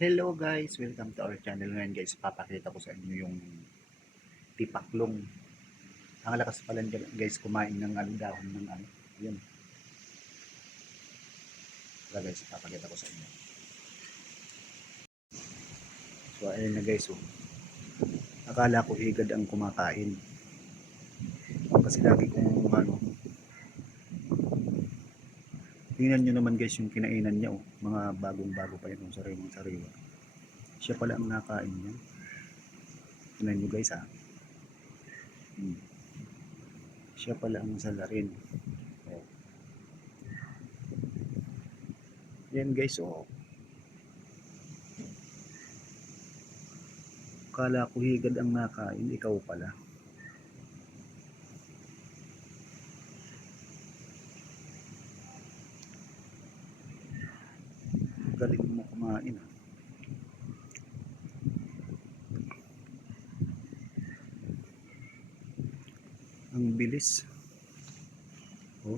Hello guys! Welcome to our channel. Ngayon guys, papakita ko sa inyo yung tipaklong. Ang lakas pala dyan guys kumain ng dahon ng ano. Yun. Wala guys, papakita ko sa inyo. So ayun na guys, oh. Akala ko higad ang kumakain. Kasi lagi kong ano. Tingnan nyo naman guys yung kinainan niya, oh. Mga bagong-bago pa yun, sariwang-sariwa. Siya pala ang nakain niya. Tingnan nyo guys, ha. Siya pala ang salarin. Oh. Yan guys, oh. Kala ko higad ang nakain, ikaw pala. Galing mo kumain, ah. Ang bilis. Oh.